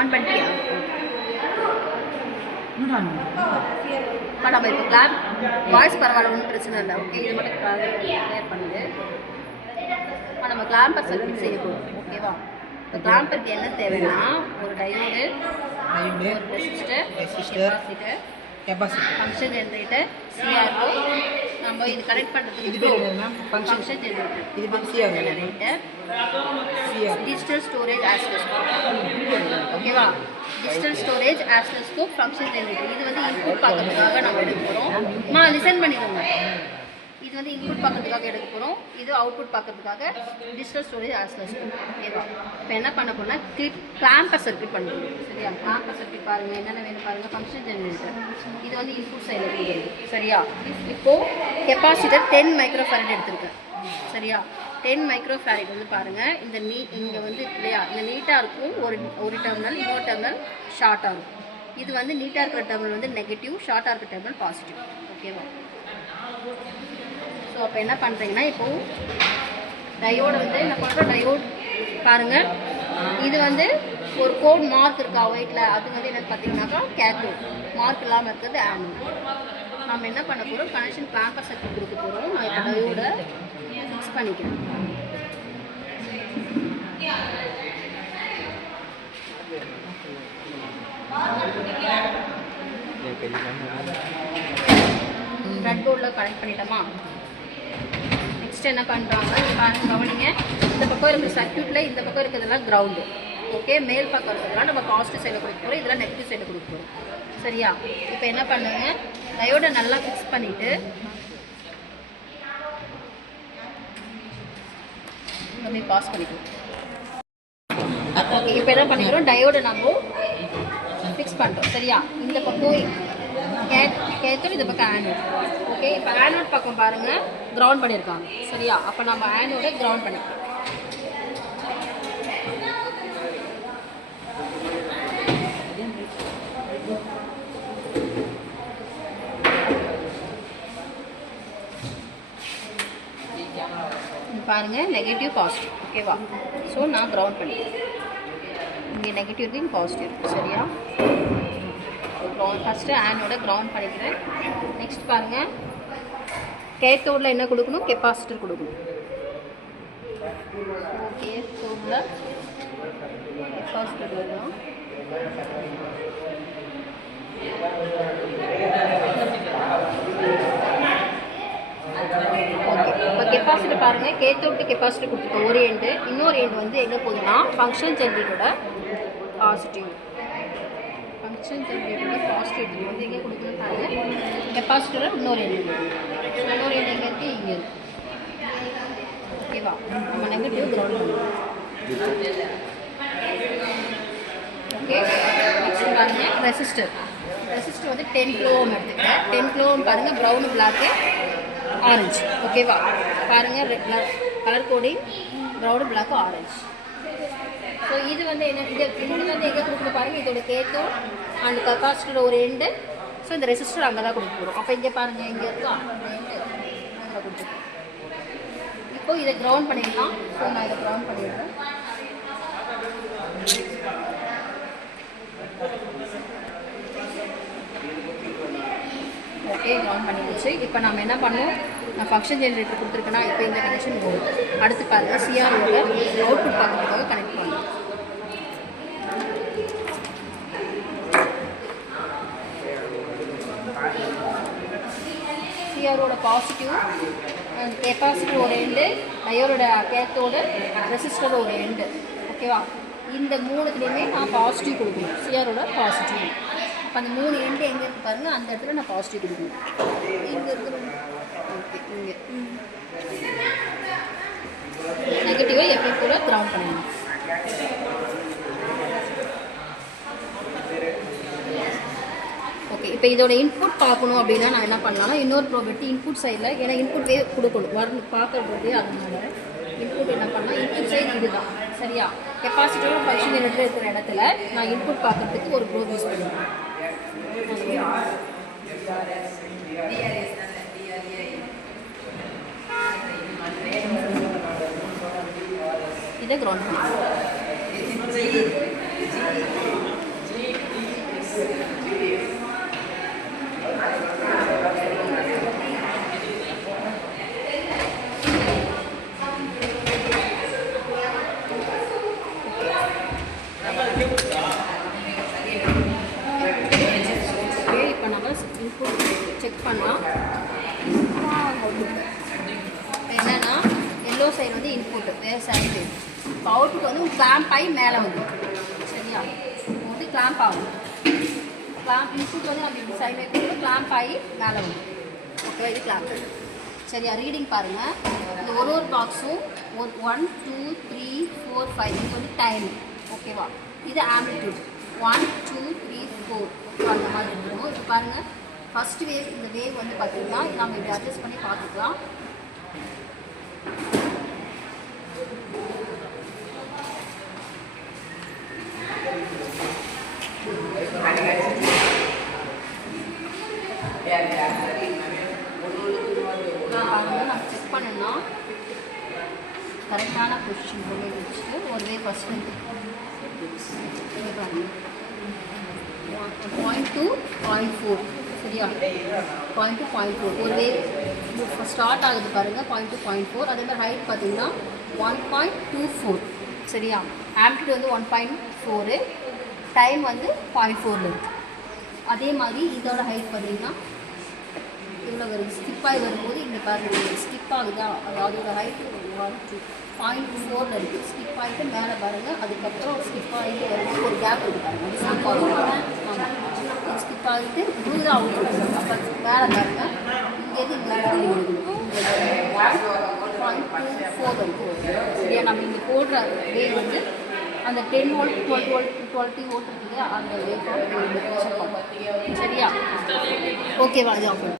On பண்ணிட்டியா? நம்ம இப்போ கிளாப் வாய்ஸ் பரவாயில்ல, ஒன்றும் பிரச்சனை இல்லை. ஓகே, இது மட்டும் கிளியர் பண்ணுது. நம்ம கிளாம்பர் சர்க்யூட் செய்ய போகிறோம். ஓகேவா? இப்போ கிளாம்பருக்கு என்ன தேவைன்னா ஒரு டயோடு, ஒரு resistor, capacitor, function generator, CRO. நம்ம இது கனெக்ட் பண்ணுறதுக்கு இது பேர் என்ன? Function generator. இது பேர் CRO generator. Digital storage oscilloscope. ஓகேவா? Digital storage oscilloscope, function generator. இது வந்து இன்புட் பார்க்கறதுக்காக நம்ம எடுக்க போகிறோம். லிசன் பண்ணிக்கோங்க. இது வந்து இன்புட் பார்க்கறதுக்காக எடுக்க போகிறோம். இது அவுட்புட் பார்க்கறதுக்காக டிஜிட்டல் ஸ்டோரேஜ் ஆஸ்லோஸ்கோப். ஓகேவா? இப்போ என்ன பண்ண போறோம்னா கிளாம்பர் சர்க்யூட் பண்ண போகிறோம். சரியா? கிளாம்பர் சர்க்யூட் பாருங்கள், என்னென்ன வேணும் பாருங்கள். ஃபங்க்ஷன் ஜெனரேட்டர் இது வந்து இன்புட் சைடில் கொடுக்குறது. சரியா? இப்போது கெப்பாசிட்டர் 10 மைக்ரோஃபாரட் எடுத்திருக்கேன். சரியா? 10 மைக்ரோஃபாரட் வந்து பாருங்கள், இந்த இங்கே வந்து இல்லையா, இந்த நீட்டாக இருக்கும். ஒரு டெர்மினல், இன்னொரு டெர்மினல் ஷார்ட்டாக இருக்கும். இது வந்து நீட்டாக இருக்கிற டெர்மினல் வந்து நெகட்டிவ், ஷார்ட்டாக இருக்கிற டெர்மினல் பாசிட்டிவ். ஓகேவா? ஸோ அப்போ என்ன பண்ணுறீங்கன்னா, இப்போது டயோடு வந்து என்ன பண்ணுறோம், டயோட் பாருங்கள். இது வந்து ஒரு கோட் மார்க் இருக்கா ஒயிட்டில், அது வந்து என்னன்னு பார்த்தீங்கன்னாக்கா கேத்தோட். மார்க் இல்லாமல் இருக்கிறது ஆனோட். நம்ம என்ன பண்ண போகிறோம், கனெக்ஷன் கிளாம்பர் சர்க்யூட் கொடுக்க போகிறோம். நான் இப்போ டயோட ஃபிக்ஸ் பண்ணிக்கிறேன். ரெட் போர்டில் கனெக்ட் பண்ணிட்டோமா? நெக்ஸ்ட் என்ன பண்ணுறாங்க பாருங்க, கவனிங்க. இந்த பக்கம் இருக்கிற சர்க்யூட்டில் இந்த பக்கம் இருக்கிறதெல்லாம் கிரவுண்டு. ஓகே, மேல் பக்கம் இருக்கிறதெல்லாம் நம்ம பாசிட்டிவ் சைடில் கொடுக்க போகிறோம், இதெல்லாம் நெகட்டிவ் சைடில் கொடுக்க போகிறோம். சரியா? இப்போ என்ன பண்ணுங்க, டயோட நல்லா ஃபிக்ஸ் பண்ணிவிட்டு நம்ம பாஸ் பண்ணிக்கிறோம். ஓகே, இப்போ என்ன பண்ணிக்கிறோம், டயோட நம்ம ஃபிக்ஸ் பண்ணுறோம். சரியா? இந்த பக்கம் கேத்தோடு, இந்த பக்கம் ஆனோட். ஓகே, இப்போ ஆனோட் பக்கம் பாருங்கள் கிரவுண்ட் பண்ணியிருக்காங்க. சரியா? அப்போ நம்ம ஆனோட கிரவுண்ட் பண்ணிக்கிறோம். பாருங்கள், நெகட்டிவ் பாசிட்டிவ். ஓகேவா? ஸோ நான் கிரவுண்ட் பண்ணிக்கிறேன். இங்கே நெகட்டிவ் இருக்குது, இங்கே பாசிட்டிவ் இருக்குது. சரியா? ஃபஸ்ட்டு ஆனோட கிரவுண்ட் பண்ணிக்கிறேன். நெக்ஸ்ட் பாருங்கள், கேத்தோடில் என்ன கொடுக்கணும், கெப்பாசிட்டர் கொடுக்கணும். கேத்தோடில் கெப்பாசிட்டர் வரும். ஓகே, இப்போ கெப்பாசிட்டர் பாருங்கள், கேத்தோடு கெப்பாசிட்டர் கொடுத்துருக்கோம் ஒரு எண்டு. இன்னொரு எண்டு வந்து எங்கே போகுதுன்னா ஃபங்க்ஷன் ஜெனரேட்டரோட பாசிட்டிவ். ஃபங்க்ஷன் ஜெனரேட்டரோட பாசிட்டிவ் வந்து எங்கே கொடுக்கணும் பாருங்கள், கெப்பாசிட்டரோட இன்னொரு எண்டு. இன்னொரு எண்டு எங்கே இருக்குது, இங்கே இருக்குது. ஓகேவா? நம்ம நெகட்டிவ் கிரவுண்ட் பண்ணுவோம். ஓகே, நெக்ஸ்ட் பாருங்கள், ரெசிஸ்டர் வந்து 10 கிலோ ஓம் எடுத்துக்கிறேன். 10 கிலோ ஓம் பாருங்கள், ப்ரௌனு, பிளாக்கு, ஆரஞ்சு. ஓகேவா? பாருங்கள், colour coding brown, black, orange. So இது வந்து என்ன, இது வந்து எங்கே கொடுக்கணும் பாருங்கள், இதோட கேத்தோ அண்ட் கெப்பாசிட்டர் ஒரு எண்டு. ஸோ இந்த ரெசிஸ்டர் அங்கே தான் கொடுக்க போகிறோம். அப்போ இங்கே பாருங்கள், இங்கே இருக்கா அந்த எண்டு அங்கே கொடுத்துருக்கோம். இப்போது இதை கிரவுண்ட் பண்ணிடலாம். ஸோ நான் இதை கிரவுண்ட் பண்ணிடுறேன். ஓகே, கிரவுண்ட் பண்ணிடுச்சு. இப்போ நம்ம என்ன பண்ணோம், நான் ஃபங்க்ஷன் ஜெனரேட்டர் கொடுத்துருக்கேன்னா இப்போ இந்த கனெக்ஷன் போகும். அடுத்து பாருங்கள், சிஆர்ஓட அவுட்புட் பார்க்கறதுக்காக கனெக்ட் பண்ணணும். சிஆரோட பாசிட்டிவ், கெப்பாசிட்டர் ஒரு எண்டு, டயோரோட கேத்தோடு, ரெசிஸ்டர் ஒரு எண்டு. ஓகேவா? இந்த மூணுத்துலேயுமே நான் பாசிட்டிவ் கொடுக்கணும். சிஆரோட பாசிட்டிவ். அப்போ அந்த 3 எண்டு எங்கே இருக்குது பாருங்கள், அந்த இடத்துல நான் பாசிட்டிவ் கொடுக்கணும். இங்கே இருக்கிற ஓகே, இங்கே நெகட்டிவை எப்படி கூட கிரவுண்ட் பண்ணணும். ஓகே, இப்போ இதோட இன்புட் பார்க்கணும் அப்படின்னா நான் என்ன பண்ணலாம்னா, இன்னொரு ப்ரோப் எடுத்து இன்புட் சைடில், ஏன்னா இன்புட்டே கொடுக்கணும் வரணும் பார்க்கறது, அதனால இன்புட் என்ன பண்ணால் இன்புட் சைடு இதுதான். சரியா? கெப்பாசிட்டரோட ஃபங்க்ஷன் ஜெனரேட்டர் இருக்கிற இடத்துல நான் இன்புட் பார்க்கறதுக்கு ஒரு ப்ரோப் யூஸ் பண்ணுவேன். இதை கிரவுண்ட் பண்ணுவோம். இப்போ நம்ம இன்புட் செக் பண்ணலாம். என்னன்னா எல்லோ சைடு வந்து இன்புட், வேறு சைடு இப்போ அவுட்புட் வந்து கிளாம்ப் ஆகி மேலே வந்துடும். சரியா, வந்து கிளாம்ப் ஆகும். இன்புட் வந்து நம்ம இப்படி சைடு வைக்கிறது கிளாம்ப் ஆகி மேலே வந்துடும். ஓகேவா, இது கிளாம்ப். சரியா, ரீடிங் பாருங்கள். இந்த ஒரு பாக்ஸும் 1 2 3 4 5 இது வந்து டைம். ஓகேவா, இது ஆம்பிளிட்யூட் 1 2 3 4 அந்த மாதிரி இருக்கும். இப்போ பாருங்கள், ஃபர்ஸ்ட் வேவ், இந்த வேவ் வந்து பார்த்தீங்கன்னா நம்ம இப்படி அட்ஜஸ்ட் பண்ணி பார்த்துக்கலாம். நம்ம செக் பண்ணோம்னா கரெக்டான பொசிஷன் கொண்டு வச்சுட்டு ஒரு வே ஃபஸ்ட் வந்து 0.2 0.4. சரியா, 0.2 0.4 ஒரு வே ஸ்டார்ட் ஆகுது பாருங்கள். 0.2 0.4. அதே மாதிரி ஹைட் பார்த்தீங்கன்னா 1.24. சரியா, ஆம்பிளிட்யூட் வந்து 1.4, டைம் வந்து 0.4 இருக்குது. அதே மாதிரி இதோட ஹைட் பார்த்தீங்கன்னா இவ்வளோ வருது. ஸ்கிப் ஆகி வரும்போது இங்கே பாருங்கள் ஸ்கிப் ஆகுதா, அதோட ஹைட் 0.4 இருக்குது. ஸ்கிப் ஆகிட்டு மேலே பாருங்கள், அதுக்கப்புறம் ஸ்கிப் ஆகிட்டு வரும்போது ஒரு கேப் இருக்குது பாருங்கள், அது ஸ்கிப் ஆகும். ஆமாம், ஸ்கிப் ஆகிட்டு ப்ளூ தான் அவுட் இருக்குது. அப்போ மேலே பாருங்கள், இங்கேருந்து இங்கே 0.24 இருக்குது. சரியா, நம்ம இங்கே போடுற வே வந்து அந்த 10 வோல்ட் 12 வோல்ட் 20 வோல்ட் இருக்குது, அந்த வே ஃபார்ம். சரியா, ஓகேவா, அது ஆஃப்.